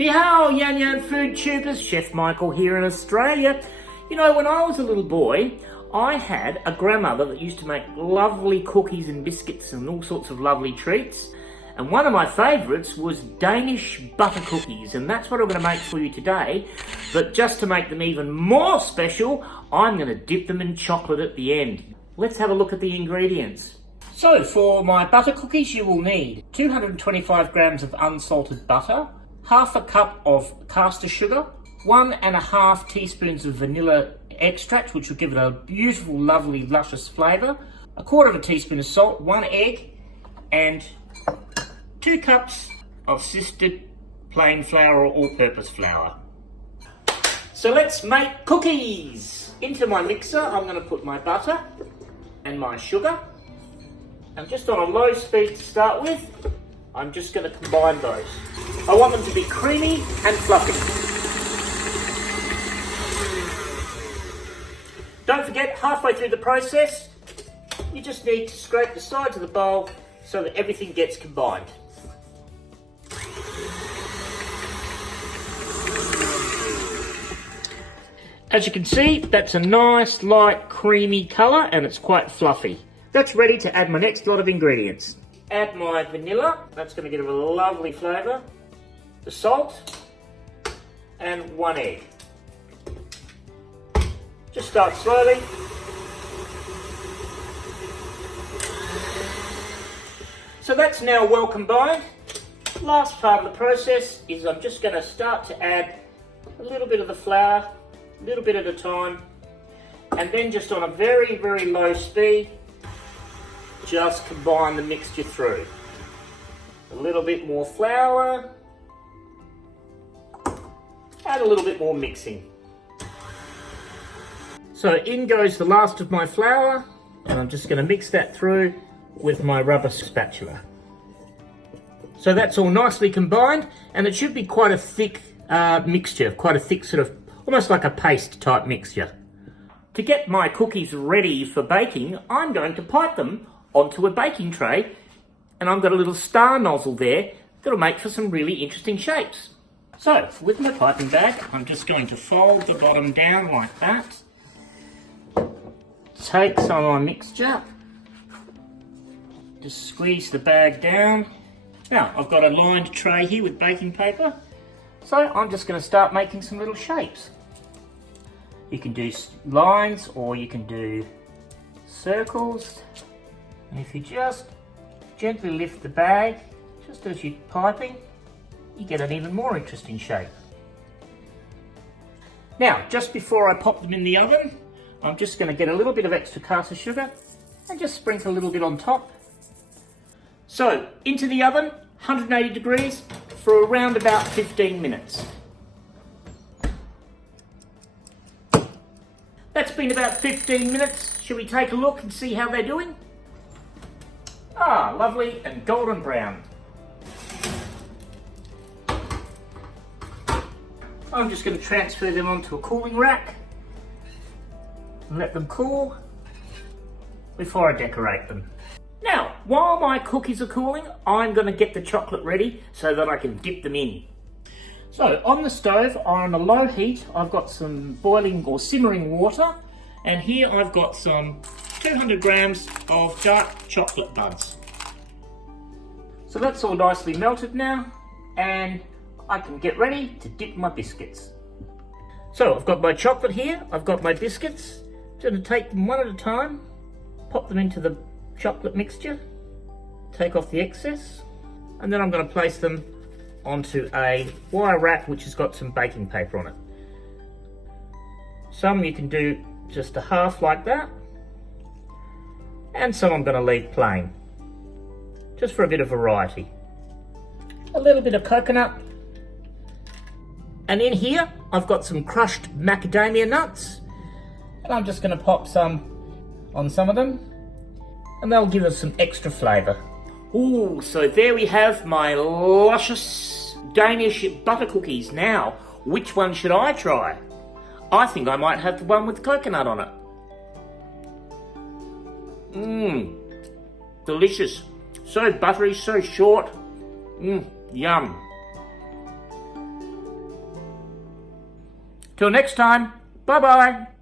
Yo, Yan food tubers, Chef Michael here in Australia. You know, when I was a little boy, I had a grandmother that used to make lovely cookies and biscuits and all sorts of lovely treats. And one of my favourites was Danish butter cookies, and that's what I'm going to make for you today. But just to make them even more special, I'm going to dip them in chocolate at the end. Let's have a look at the ingredients. So, for my butter cookies, you will need 225 grams of unsalted butter, half a cup of caster sugar, 1.5 teaspoons of vanilla extract, which will give it a beautiful, lovely, luscious flavour, 1/4 teaspoon of salt, 1 egg, and 2 cups of sifted plain flour or all-purpose flour. So let's make cookies. Into my mixer, I'm going to put my butter and my sugar. And just on a low speed to start with, I'm just going to combine those. I want them to be creamy and fluffy. Don't forget, halfway through the process, you just need to scrape the sides of the bowl so that everything gets combined. As you can see, that's a nice light creamy colour and it's quite fluffy. That's ready to add my next lot of ingredients. Add my vanilla, that's going to give it a lovely flavour, the salt, and 1 egg. Just start slowly. So that's now well combined. Last part of the process is I'm just going to start to add a little bit of the flour, a little bit at a time, and then just on a very, very low speed, just combine the mixture through. A little bit more flour, and a little bit more mixing. So in goes the last of my flour, and I'm just going to mix that through with my rubber spatula. So that's all nicely combined, and it should be quite a thick mixture, quite a thick sort of, almost like a paste type mixture. To get my cookies ready for baking, I'm going to pipe them onto a baking tray, and I've got a little star nozzle there that'll make for some really interesting shapes. So with my piping bag, I'm just going to fold the bottom down like that, take some of my mixture, just squeeze the bag down. Now I've got a lined tray here with baking paper, so I'm just going to start making some little shapes. You can do lines or you can do circles. And if you just gently lift the bag, just as you're piping, you get an even more interesting shape. Now, just before I pop them in the oven, I'm just going to get a little bit of extra caster sugar and just sprinkle a little bit on top. So, into the oven, 180 degrees for around about 15 minutes. That's been about 15 minutes. Shall we take a look and see how they're doing? Ah, lovely and golden brown. I'm just going to transfer them onto a cooling rack and let them cool before I decorate them. Now, while my cookies are cooling, I'm going to get the chocolate ready so that I can dip them in. So, on the stove, on a low heat, I've got some boiling or simmering water, and here I've got some 200 grams of dark chocolate buds. So that's all nicely melted now, and I can get ready to dip my biscuits. So I've got my chocolate here, I've got my biscuits. I'm going to take them one at a time, pop them into the chocolate mixture, take off the excess, and then I'm going to place them onto a wire rack which has got some baking paper on it. Some you can do just a half like that, and some I'm going to leave plain, just for a bit of variety. A little bit of coconut, and in here I've got some crushed macadamia nuts, and I'm just going to pop some on some of them, and they'll give us some extra flavour. Ooh, so there we have my luscious Danish butter cookies. Now, which one should I try? I think I might have the one with coconut on it. Delicious. So buttery, so short. Yum. Till next time, bye-bye.